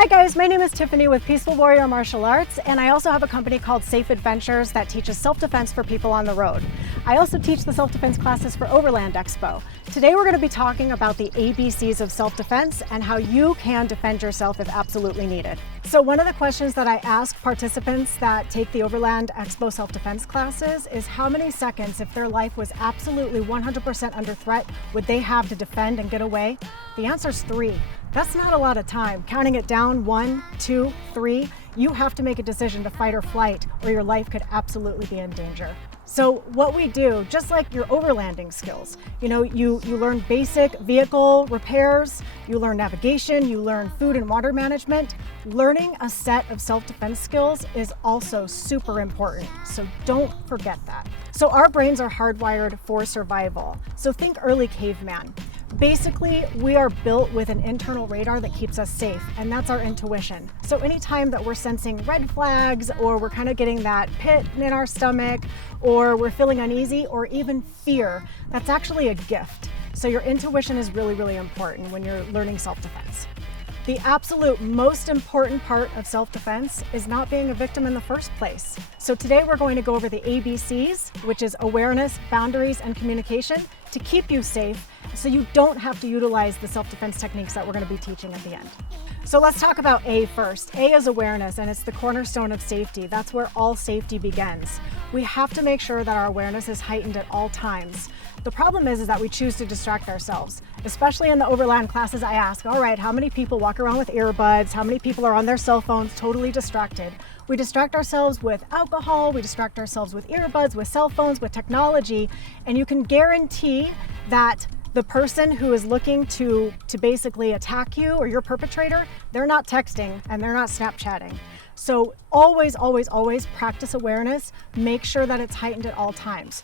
Hi guys, my name is Tiffany with Peaceful Warrior Martial Arts, and I also have a company called Safe Adventures that teaches self-defense for people on the road. I also teach the self-defense classes for Overland Expo. Today we're going to be talking about the ABCs of self-defense and how you can defend yourself if absolutely needed. So one of the questions that I ask participants that take the Overland Expo self-defense classes is how many seconds, if their life was absolutely 100% under threat, would they have to defend and get away? The answer is 3. That's not a lot of time. Counting it down, 1, 2, 3, you have to make a decision to fight or flight, or your life could absolutely be in danger. So what we do, just like your overlanding skills, you learn basic vehicle repairs, you learn navigation, you learn food and water management. Learning a set of self-defense skills is also super important, so don't forget that. So our brains are hardwired for survival. So think early caveman. Basically, we are built with an internal radar that keeps us safe, and that's our intuition. So anytime that we're sensing red flags, or we're kind of getting that pit in our stomach, or we're feeling uneasy, or even fear, that's actually a gift. So your intuition is really, really important when you're learning self-defense. The absolute most important part of self-defense is not being a victim in the first place. So today we're going to go over the ABCs, which is awareness, boundaries, and communication, to keep you safe so you don't have to utilize the self-defense techniques that we're going to be teaching at the end. So let's talk about A first. A is awareness, and it's the cornerstone of safety. That's where all safety begins. We have to make sure that our awareness is heightened at all times. The problem is that we choose to distract ourselves. Especially in the Overland classes, I ask, all right, how many people walk around with earbuds? How many people are on their cell phones totally distracted? We distract ourselves with alcohol, we distract ourselves with earbuds, with cell phones, with technology, and you can guarantee that the person who is looking to basically attack you or your perpetrator, they're not texting and they're not Snapchatting. So always, always, always practice awareness. Make sure that it's heightened at all times.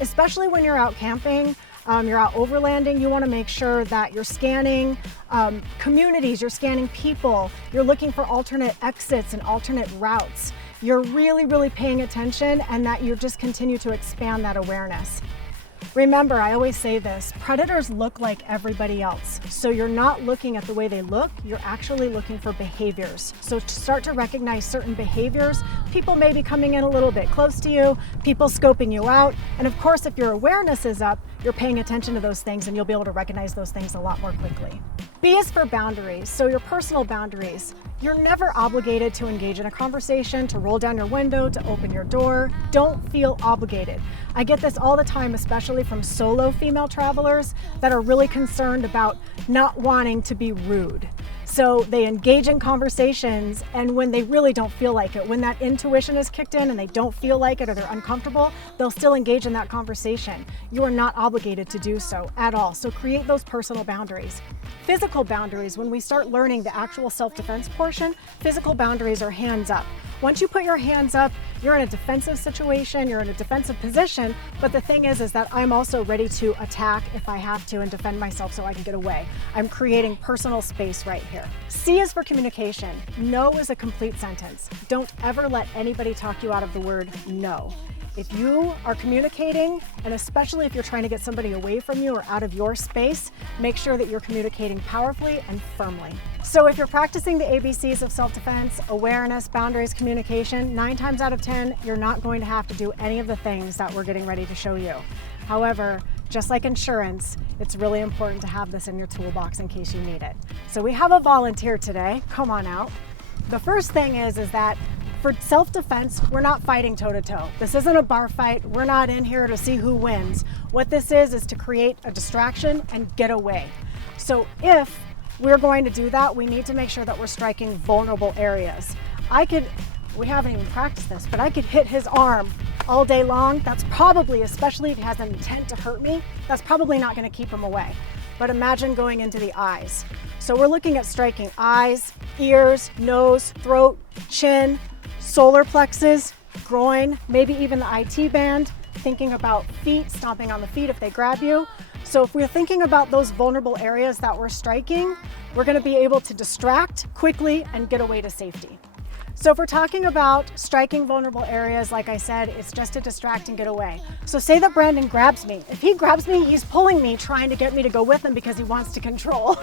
Especially when you're out camping, you're out overlanding, you want to make sure that you're scanning communities, you're scanning people, you're looking for alternate exits and alternate routes. You're really, really paying attention, and that you just continue to expand that awareness. Remember, I always say this, predators look like everybody else. So you're not looking at the way they look, you're actually looking for behaviors. So to start to recognize certain behaviors, people may be coming in a little bit close to you, people scoping you out. And of course, if your awareness is up, you're paying attention to those things and you'll be able to recognize those things a lot more quickly. B is for boundaries, so your personal boundaries. You're never obligated to engage in a conversation, to roll down your window, to open your door. Don't feel obligated. I get this all the time, especially from solo female travelers that are really concerned about not wanting to be rude. So they engage in conversations, and when they really don't feel like it, when that intuition is kicked in and they don't feel like it or they're uncomfortable, they'll still engage in that conversation. You are not obligated to do so at all. So create those personal boundaries. Physical boundaries, when we start learning the actual self-defense portion, physical boundaries are hands up. Once you put your hands up, you're in a defensive situation, you're in a defensive position, but the thing is that I'm also ready to attack if I have to and defend myself so I can get away. I'm creating personal space right here. C is for communication. No is a complete sentence. Don't ever let anybody talk you out of the word no. If you are communicating, and especially if you're trying to get somebody away from you or out of your space, make sure that you're communicating powerfully and firmly. So if you're practicing the ABCs of self-defense, awareness, boundaries, communication, 9 times out of 10, you're not going to have to do any of the things that we're getting ready to show you. However, just like insurance, it's really important to have this in your toolbox in case you need it. So we have a volunteer today. Come on out. The first thing is that for self-defense, we're not fighting toe-to-toe. This isn't a bar fight. We're not in here to see who wins. What this is to create a distraction and get away. So if we're going to do that, we need to make sure that we're striking vulnerable areas. We haven't even practiced this, but I could hit his arm all day long. That's probably, especially if he has an intent to hurt me, that's probably not going to keep him away. But imagine going into the eyes. So we're looking at striking eyes, ears, nose, throat, chin, solar plexus, groin, maybe even the IT band, thinking about feet, stomping on the feet if they grab you. So if we're thinking about those vulnerable areas that we're striking, we're going to be able to distract quickly and get away to safety. So if we're talking about striking vulnerable areas, like I said, it's just to distract and get away. So say that Brandon grabs me. If he grabs me, he's pulling me, trying to get me to go with him because he wants to control.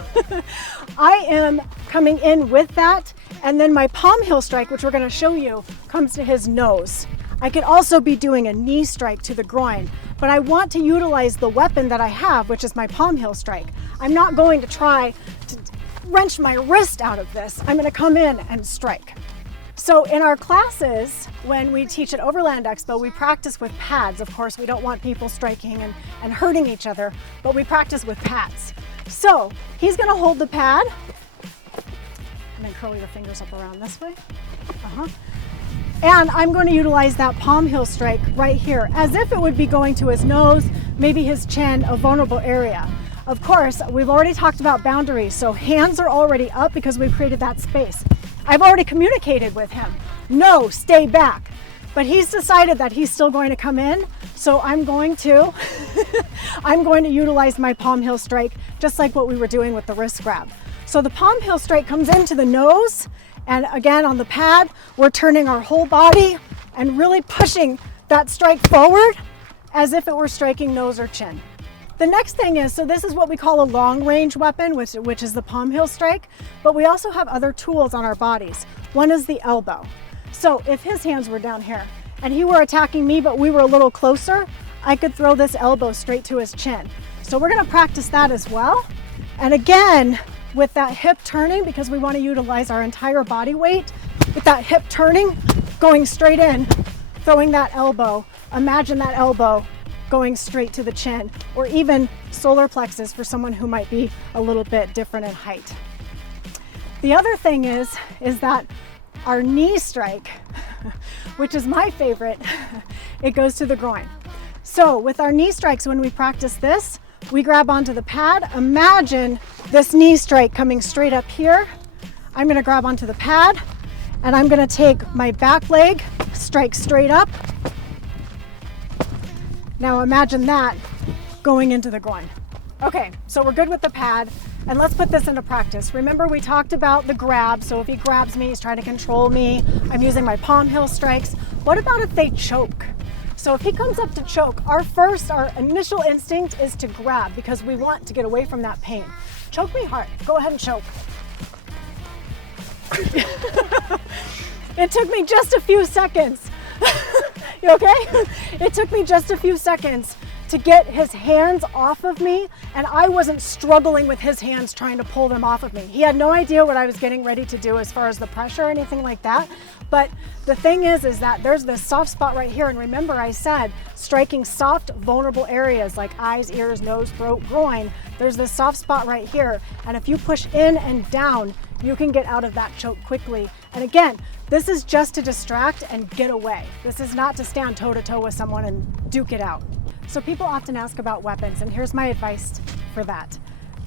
I am coming in with that, and then my palm heel strike, which we're going to show you, comes to his nose. I could also be doing a knee strike to the groin, but I want to utilize the weapon that I have, which is my palm heel strike. I'm not going to try to wrench my wrist out of this. I'm going to come in and strike. So in our classes, when we teach at Overland Expo, we practice with pads. Of course, we don't want people striking and hurting each other, but we practice with pads. So he's going to hold the pad, and then curl your fingers up around this way. And I'm going to utilize that palm heel strike right here, as if it would be going to his nose, maybe his chin, a vulnerable area. Of course, we've already talked about boundaries, so hands are already up because we've created that space. I've already communicated with him, no, stay back. But he's decided that he's still going to come in, so I'm going to utilize my palm heel strike, just like what we were doing with the wrist grab. So the palm heel strike comes into the nose, and again on the pad, we're turning our whole body and really pushing that strike forward as if it were striking nose or chin. The next thing is, so this is what we call a long range weapon, which is the palm heel strike, but we also have other tools on our bodies. One is the elbow. So if his hands were down here and he were attacking me, but we were a little closer, I could throw this elbow straight to his chin. So we're gonna practice that as well. And again, with that hip turning, because we wanna utilize our entire body weight, with that hip turning, going straight in, throwing that elbow, imagine that elbow going straight to the chin, or even solar plexus for someone who might be a little bit different in height. The other thing is that our knee strike, which is my favorite, it goes to the groin. So with our knee strikes, when we practice this, we grab onto the pad. Imagine this knee strike coming straight up here. I'm gonna grab onto the pad, and I'm gonna take my back leg, strike straight up. Now imagine that going into the groin. Okay, so we're good with the pad, and let's put this into practice. Remember, we talked about the grab, so if he grabs me, he's trying to control me. I'm using my palm heel strikes. What about if they choke? So if he comes up to choke, our initial instinct is to grab because we want to get away from that pain. Choke me hard, go ahead and choke. It took me just a few seconds. You okay? It took me just a few seconds to get his hands off of me, and I wasn't struggling with his hands trying to pull them off of me. He had no idea what I was getting ready to do as far as the pressure or anything like that. But the thing is that there's this soft spot right here, and remember I said striking soft, vulnerable areas like eyes, ears, nose, throat, groin. There's this soft spot right here, and if you push in and down, you can get out of that choke quickly. And again, this is just to distract and get away. This is not to stand toe-to-toe with someone and duke it out. So people often ask about weapons, and here's my advice for that.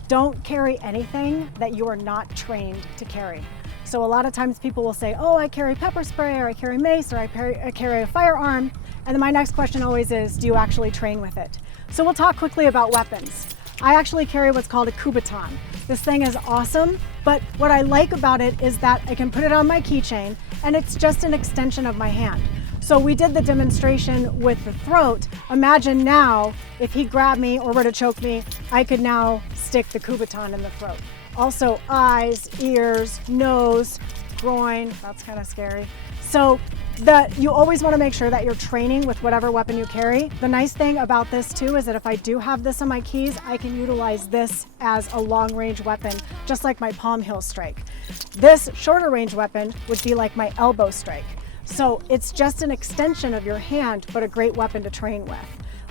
Don't carry anything that you are not trained to carry. So a lot of times people will say, oh, I carry pepper spray, or I carry mace, or I carry a firearm. And then my next question always is, do you actually train with it? So we'll talk quickly about weapons. I actually carry what's called a kubaton. This thing is awesome, but what I like about it is that I can put it on my keychain, and it's just an extension of my hand. So we did the demonstration with the throat. Imagine now, if he grabbed me or were to choke me, I could now stick the kubaton in the throat. Also eyes, ears, nose, groin, that's kind of scary. So you always want to make sure that you're training with whatever weapon you carry. The nice thing about this too is that if I do have this on my keys, I can utilize this as a long range weapon, just like my palm heel strike. This shorter range weapon would be like my elbow strike. So it's just an extension of your hand, but a great weapon to train with.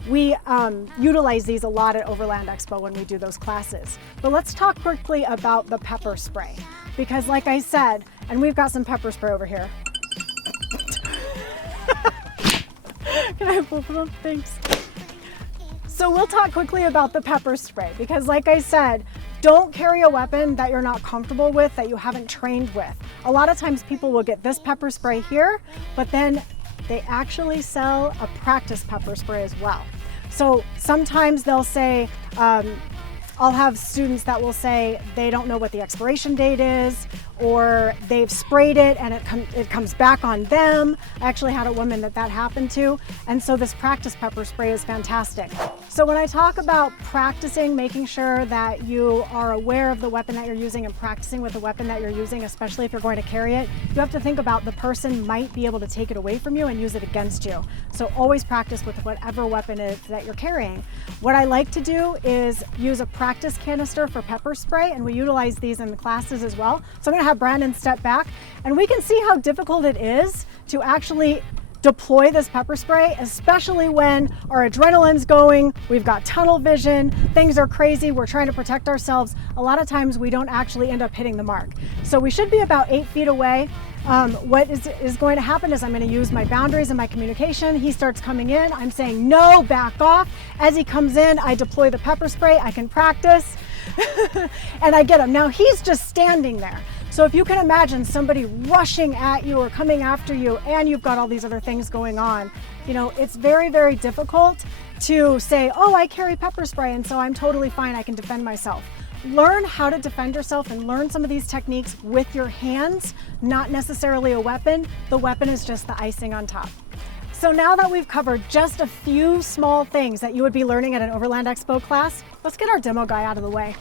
We utilize these a lot at Overland Expo when we do those classes. But let's talk quickly about the pepper spray, because like I said, and we've got some pepper spray over here. Can I have both of them? Thanks. So we'll talk quickly about the pepper spray, because like I said, don't carry a weapon that you're not comfortable with, that you haven't trained with. A lot of times people will get this pepper spray here, but then they actually sell a practice pepper spray as well. So sometimes they'll say, I'll have students that will say they don't know what the expiration date is, or they've sprayed it and it comes back on them. I actually had a woman that happened to, and so this practice pepper spray is fantastic. So when I talk about practicing, making sure that you are aware of the weapon that you're using and practicing with the weapon that you're using, especially if you're going to carry it, you have to think about the person might be able to take it away from you and use it against you. So always practice with whatever weapon it is that you're carrying. What I like to do is use a practice canister for pepper spray, and we utilize these in the classes as well. So I'm going to have Brandon step back, and we can see how difficult it is to actually deploy this pepper spray, especially when our adrenaline's going, we've got tunnel vision, things are crazy, we're trying to protect ourselves. A lot of times we don't actually end up hitting the mark. So we should be about 8 feet away. What is going to happen is I'm going to use my boundaries and my communication. He starts coming in, I'm saying no, back off. As he comes in, I deploy the pepper spray, I can practice, and I get him. Now he's just standing there. So if you can imagine somebody rushing at you or coming after you, and you've got all these other things going on, you know, it's very, very difficult to say, oh, I carry pepper spray, and so I'm totally fine, I can defend myself. Learn how to defend yourself and learn some of these techniques with your hands, not necessarily a weapon. The weapon is just the icing on top. So now that we've covered just a few small things that you would be learning at an Overland Expo class, let's get our demo guy out of the way.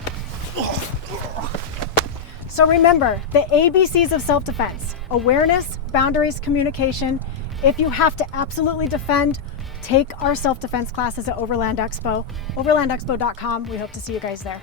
So remember, the ABCs of self-defense: awareness, boundaries, communication. If you have to absolutely defend, take our self-defense classes at Overland Expo, overlandexpo.com. We hope to see you guys there.